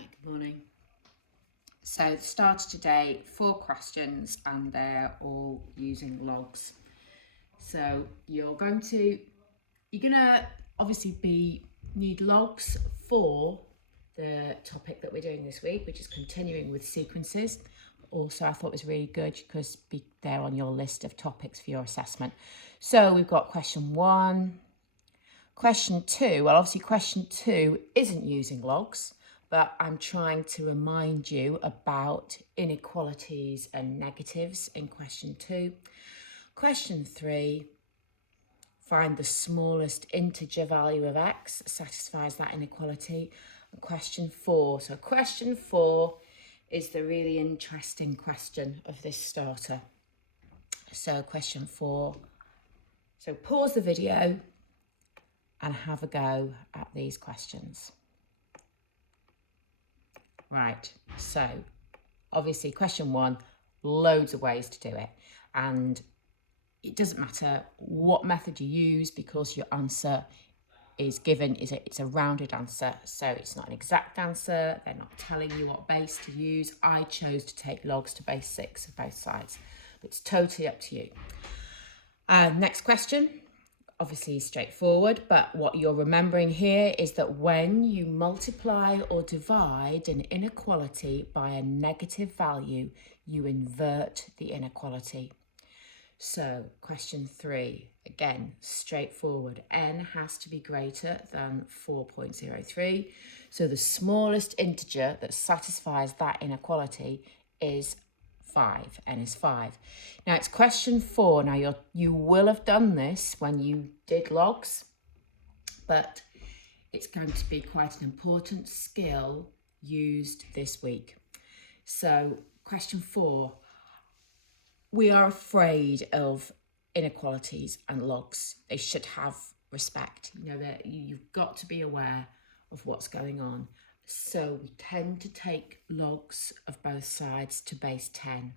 Hi, good morning. So the starter today, 4 questions and they're all using logs. So you're gonna obviously need logs for the topic that we're doing this week, which is continuing with sequences. Also, I thought it was really good because be there on your list of topics for your assessment. So we've got question 1, question 2. Well, obviously question 2 isn't using logs, but I'm trying to remind you about inequalities and negatives in question 2. Question 3, find the smallest integer value of x, satisfies that inequality. And question 4, so question 4 is the really interesting question of this starter. So question 4, so pause the video and have a go at these questions. Right, so obviously question 1, loads of ways to do it, and it doesn't matter what method you use because your answer is given, it's a rounded answer, so it's not an exact answer. They're not telling you what base to use. I chose to take logs to base 6 of both sides, but it's totally up to you. Next question. Obviously straightforward, but what you're remembering here is that when you multiply or divide an inequality by a negative value, you invert the inequality. So question 3, again, straightforward. N has to be greater than 4.03. So the smallest integer that satisfies that inequality is 5, n is 5. Now it's question 4. Now you will have done this when you did logs, but it's going to be quite an important skill used this week. So question 4, we are afraid of inequalities and logs. They should have respect. You know, that you've got to be aware of what's going on. So we tend to take logs of both sides to base 10.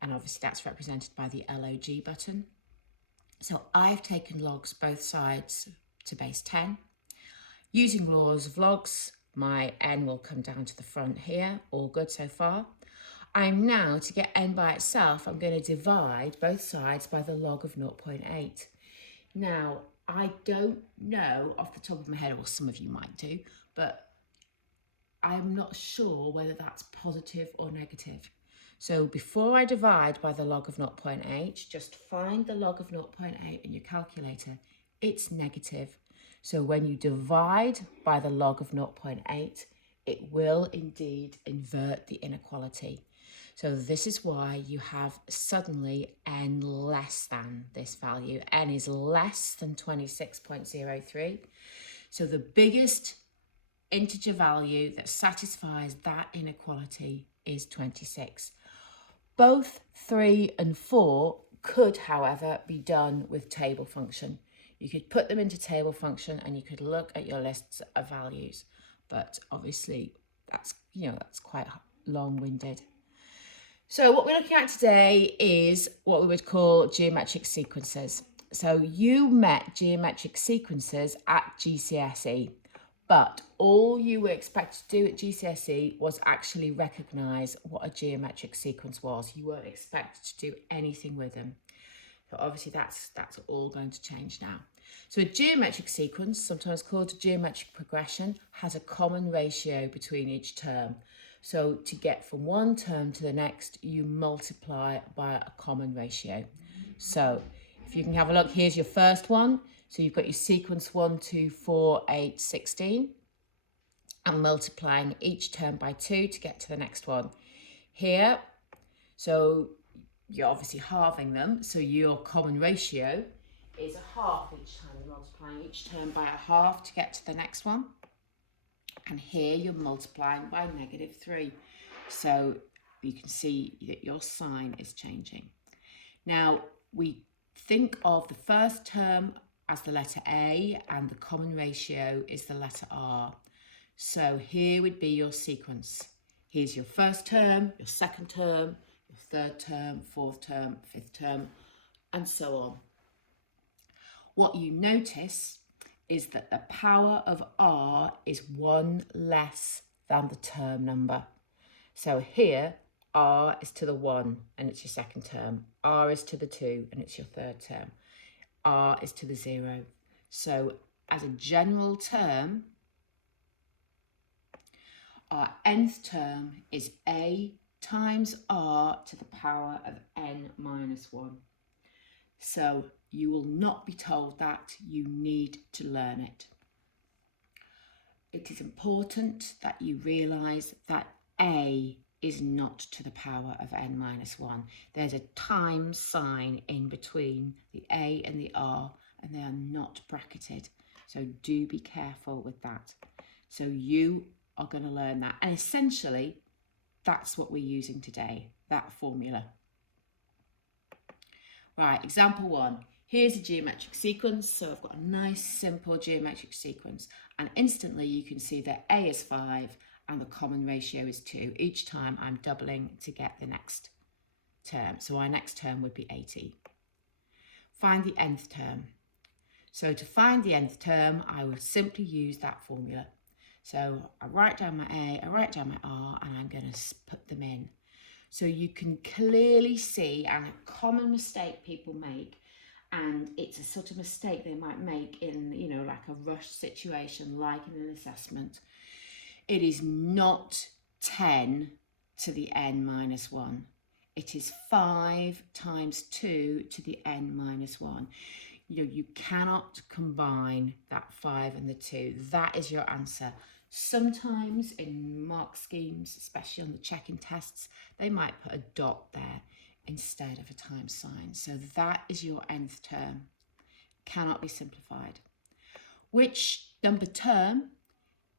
And obviously that's represented by the log button. So I've taken logs both sides to base 10. Using laws of logs, my n will come down to the front here. All good so far. I'm now, to get n by itself, I'm going to divide both sides by the log of 0.8. Now, I don't know off the top of my head, or some of you might do, but I'm not sure whether that's positive or negative. So before I divide by the log of 0.8, just find the log of 0.8 in your calculator. It's negative. So when you divide by the log of 0.8, it will indeed invert the inequality. So this is why you have suddenly n less than this value. N is less than 26.03. So the biggest integer value that satisfies that inequality is 26. Both 3 and 4 could, however, be done with table function. You could put them into table function and you could look at your lists of values, but obviously that's quite long-winded. So what we're looking at today is what we would call geometric sequences. So you met geometric sequences at GCSE, but all you were expected to do at GCSE was actually recognise what a geometric sequence was. You weren't expected to do anything with them. So obviously that's all going to change now. So a geometric sequence, sometimes called a geometric progression, has a common ratio between each term. So to get from one term to the next, you multiply by a common ratio. So if you can have a look, here's your first one. So you've got your sequence 1, 2, 4, 8, 16. And multiplying each term by 2 to get to the next one. Here, so you're obviously halving them. So your common ratio is a half each time. You're multiplying each term by a half to get to the next one. And here you're multiplying by -3. So you can see that your sign is changing. Now, we think of the first term as the letter A and the common ratio is the letter R. So here would be your sequence. Here's your first term, your second term, your third term, fourth term, fifth term, and so on. What you notice is that the power of R is 1 less than the term number. So here, r is to the 1 and it's your second term. R is to the 2 and it's your third term. R is to the 0. So as a general term, our nth term is a times r to the power of n minus 1. So you will not be told that, you need to learn it. It is important that you realise that a is not to the power of n minus 1. There's a times sign in between the a and the r, and they are not bracketed. So do be careful with that. So you are going to learn that. And essentially, that's what we're using today, that formula. Right, example 1. Here's a geometric sequence. So I've got a nice, simple geometric sequence. And instantly you can see that a is 5 and the common ratio is 2. Each time I'm doubling to get the next term. So our next term would be 80. Find the nth term. So to find the nth term, I would simply use that formula. So I write down my a, I write down my r, and I'm going to put them in. So you can clearly see, and a common mistake people make, and it's a sort of mistake they might make in, you know, like a rush situation, like in an assessment. It is not 10 to the n minus 1. It is 5 times 2 to the n minus 1. You know, you cannot combine that 5 and the 2. That is your answer. Sometimes in mark schemes, especially on the checking tests, they might put a dot there instead of a times sign. So that is your nth term. Cannot be simplified. Which number term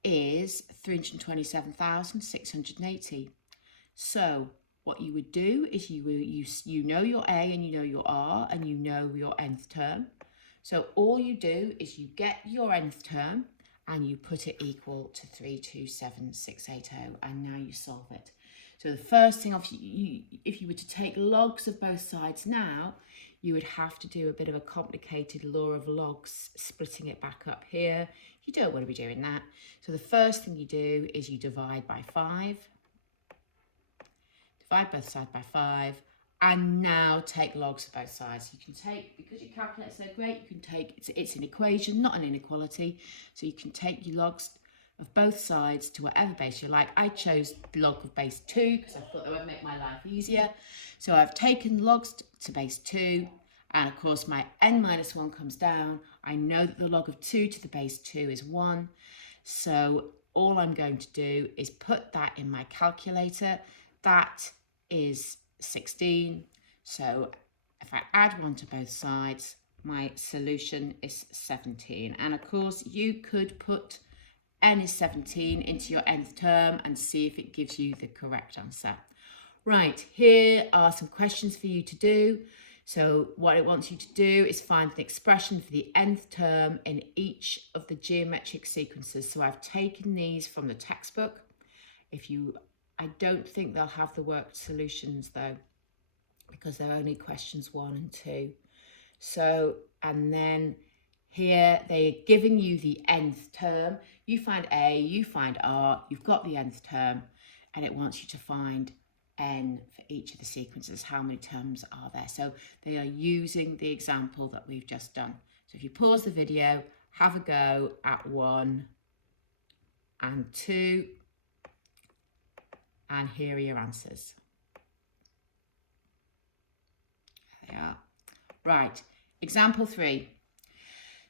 is 327,680? So what you would do is you know your a and you know your r and you know your nth term. So all you do is you get your nth term and you put it equal to 327,680, and now you solve it. So the first thing, if you were to take logs of both sides now, you would have to do a bit of a complicated law of logs, splitting it back up here. You don't want to be doing that. So the first thing you do is you divide by 5. Divide both sides by 5. And now take logs of both sides. You can take, because your calculator's so great, you can take, it's an equation, not an inequality. So you can take your logs of both sides to whatever base you like. I chose log of base 2 because I thought that would make my life easier. So I've taken logs to base 2, and of course my n minus 1 comes down. I know that the log of 2 to the base 2 is 1. So all I'm going to do is put that in my calculator. That is 16. So if I add 1 to both sides, my solution is 17. And of course you could put n is 17 into your nth term and see if it gives you the correct answer. Right, here are some questions for you to do. So what it wants you to do is find an expression for the nth term in each of the geometric sequences. So I've taken these from the textbook. I don't think they'll have the worked solutions though, because they're only questions 1 and 2. So, and then here they're giving you the nth term. You find a, you find r, you've got the nth term, and it wants you to find n for each of the sequences. How many terms are there? So they are using the example that we've just done. So if you pause the video, have a go at 1 and 2, and here are your answers. There they are. Right, example 3.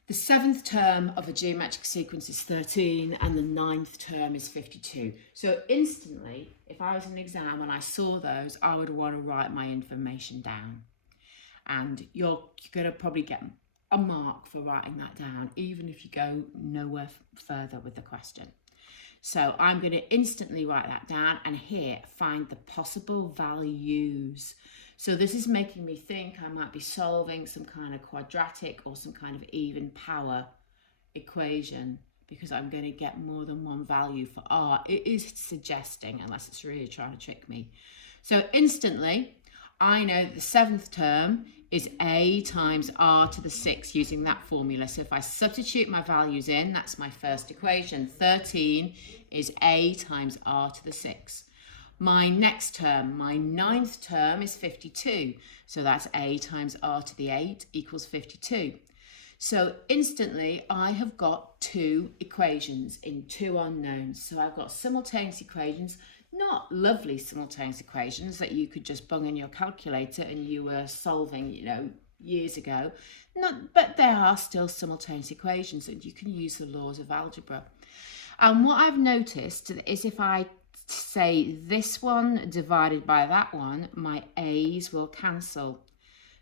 The 7th term of a geometric sequence is 13 and the 9th term is 52. So instantly, if I was in an exam and I saw those, I would want to write my information down. And you're going to probably get a mark for writing that down, even if you go nowhere further with the question. So I'm going to instantly write that down, and here find the possible values. So this is making me think I might be solving some kind of quadratic or some kind of even power equation, because I'm going to get more than one value for r. It is suggesting, unless it's really trying to trick me. So instantly I know that the seventh term is a times r to the 6 using that formula. So if I substitute my values in, that's my first equation. 13 is a times r to the 6. My next term, my ninth term, is 52. So that's a times r to the 8 equals 52. So instantly I have got two equations in two unknowns. So I've got simultaneous equations, not lovely simultaneous equations that you could just bung in your calculator and you were solving, years ago. But there are still simultaneous equations and you can use the laws of algebra. And what I've noticed is if I say this one divided by that one, my a's will cancel.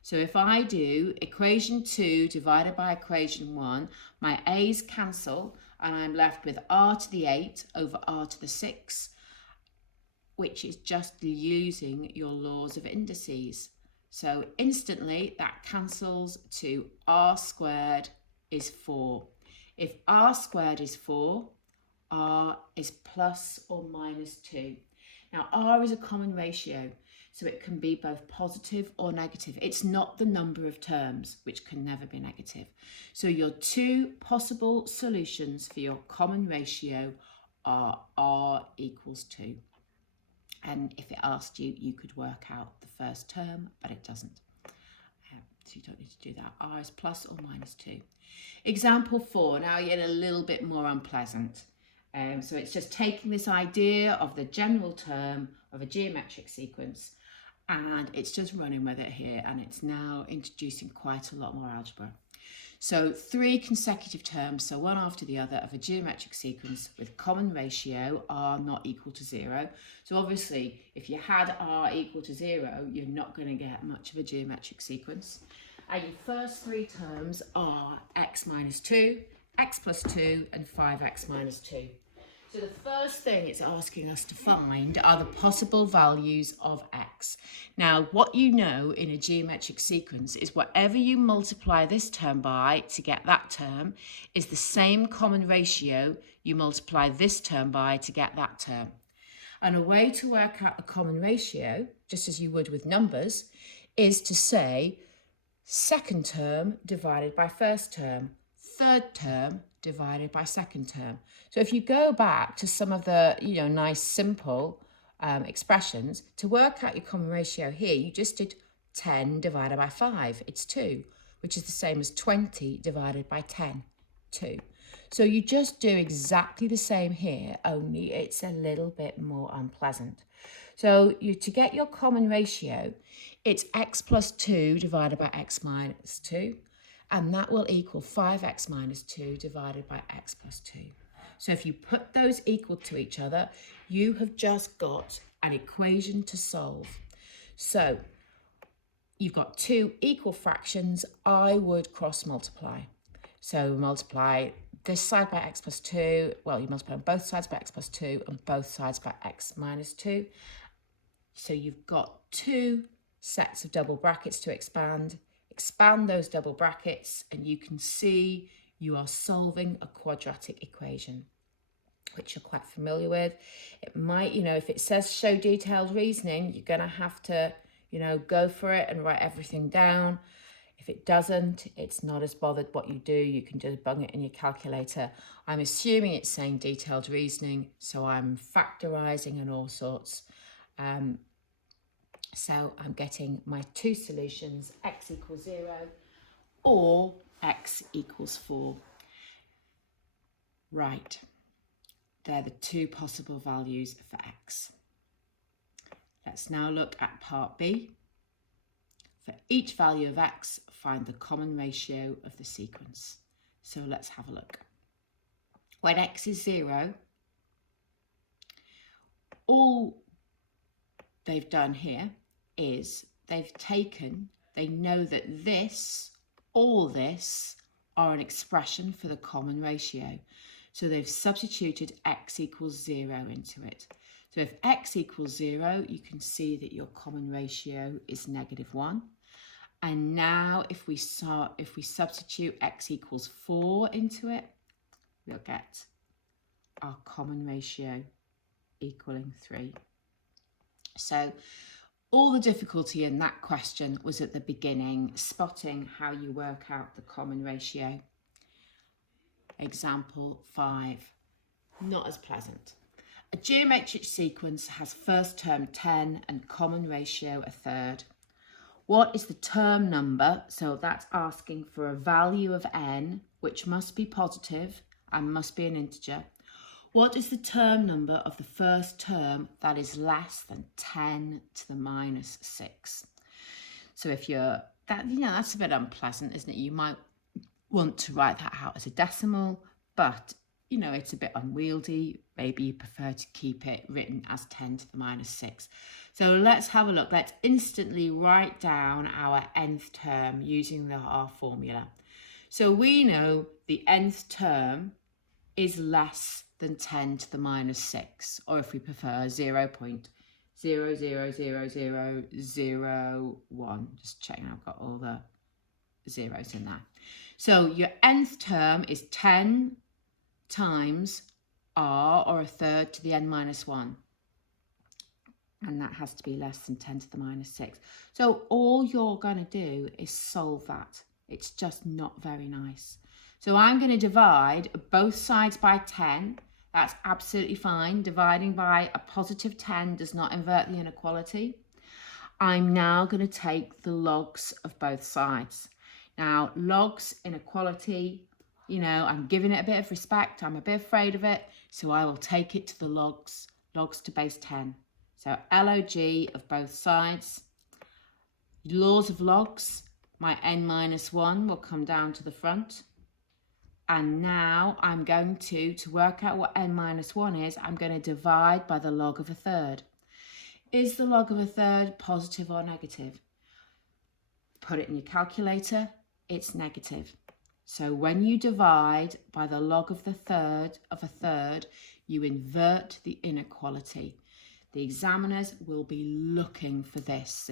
So if I do equation 2 divided by equation 1, my a's cancel and I'm left with r to the 8 over r to the 6, which is just using your laws of indices. So instantly that cancels to r squared is 4. If r squared is 4, r is plus or minus 2. Now r is a common ratio, so it can be both positive or negative. It's not the number of terms, which can never be negative. So your two possible solutions for your common ratio are r equals 2. And if it asked you, you could work out the first term, but it doesn't. So you don't need to do that. R is plus or minus 2. Example 4, now you get a little bit more unpleasant. So it's just taking this idea of the general term of a geometric sequence and it's just running with it here, and it's now introducing quite a lot more algebra. So 3 consecutive terms, so one after the other, of a geometric sequence with common ratio r not equal to 0. So obviously if you had r equal to 0, you're not going to get much of a geometric sequence. And your first 3 terms are x minus 2, x plus 2 and 5x minus 2. So the first thing it's asking us to find are the possible values of x. Now, what you know in a geometric sequence is whatever you multiply this term by to get that term is the same common ratio you multiply this term by to get that term. And a way to work out the common ratio, just as you would with numbers, is to say second term divided by first term, third term divided by second term. So if you go back to some of the, nice simple expressions, to work out your common ratio here, you just did 10 divided by 5, it's 2, which is the same as 20 divided by 10, 2. So you just do exactly the same here, only it's a little bit more unpleasant. So to get your common ratio, it's x plus 2 divided by x minus 2. And that will equal 5x minus 2 divided by x plus 2. So if you put those equal to each other, you have just got an equation to solve. So you've got 2 equal fractions. I would cross multiply. So multiply this side by x plus 2. Well, you multiply on both sides by x plus 2 and both sides by x minus 2. So you've got 2 sets of double brackets to expand. Expand those double brackets and you can see you are solving a quadratic equation, which you're quite familiar with. It might, if it says show detailed reasoning, you're going to have to, go for it and write everything down. If it doesn't, it's not as bothered what you do. You can just bung it in your calculator. I'm assuming it's saying detailed reasoning, so I'm factorizing and all sorts. So I'm getting my 2 solutions, x equals 0 or x equals 4. Right, they're the 2 possible values for x. Let's now look at part B. For each value of x, find the common ratio of the sequence. So let's have a look. When x is 0, all they've done here is they know that all this are an expression for the common ratio. So they've substituted x equals 0 into it. So if x equals 0, you can see that your common ratio is -1. And now if we substitute x equals 4 into it, we'll get our common ratio equaling 3. So all the difficulty in that question was at the beginning, spotting how you work out the common ratio. Example 5, not as pleasant. A geometric sequence has first term 10 and common ratio a third. What is the term number? So that's asking for a value of n, which must be positive and must be an integer. What is the term number of the first term that is less than 10 to the minus 6? So if that's a bit unpleasant, isn't it? You might want to write that out as a decimal, but it's a bit unwieldy. Maybe you prefer to keep it written as 10 to the minus 6. So let's have a look. Let's instantly write down our nth term using our formula. So we know the nth term is less than 10 to the minus 6, or if we prefer 0.000001. Just checking I've got all the zeros in there. So your nth term is 10 times r, or a third, to the n minus 1. And that has to be less than 10 to the minus 6. So all you're going to do is solve that. It's just not very nice. So I'm going to divide both sides by 10. That's absolutely fine. Dividing by a positive 10 does not invert the inequality. I'm now going to take the logs of both sides. Now, logs inequality, I'm giving it a bit of respect. I'm a bit afraid of it. So I will take it to the logs to base 10. So log of both sides. Laws of logs, my n minus 1 will come down to the front. And now I'm going to work out what n minus 1 is, I'm going to divide by the log of a third. Is the log of a third positive or negative? Put it in your calculator, it's negative. So when you divide by the log of a third, you invert the inequality. The examiners will be looking for this.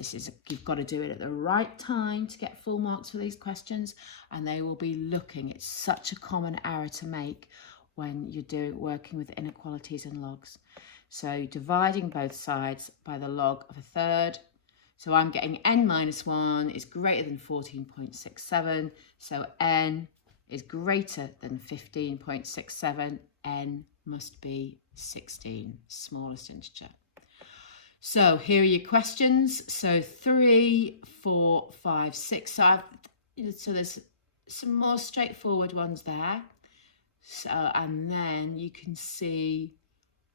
You've got to do it at the right time to get full marks for these questions, and they will be looking. It's such a common error to make when you're working with inequalities and logs. So dividing both sides by the log of a third. So I'm getting n minus 1 is greater than 14.67. So n is greater than 15.67. N must be 16, smallest integer. So here are your questions. So 3, 4, 5, 6. So there's some more straightforward ones there. So, and then you can see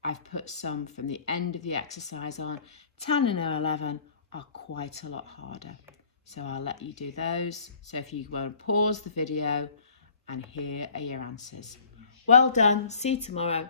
I've put some from the end of the exercise on. 10 and 11 are quite a lot harder. So I'll let you do those. So if you want to pause the video, and here are your answers. Well done. See you tomorrow.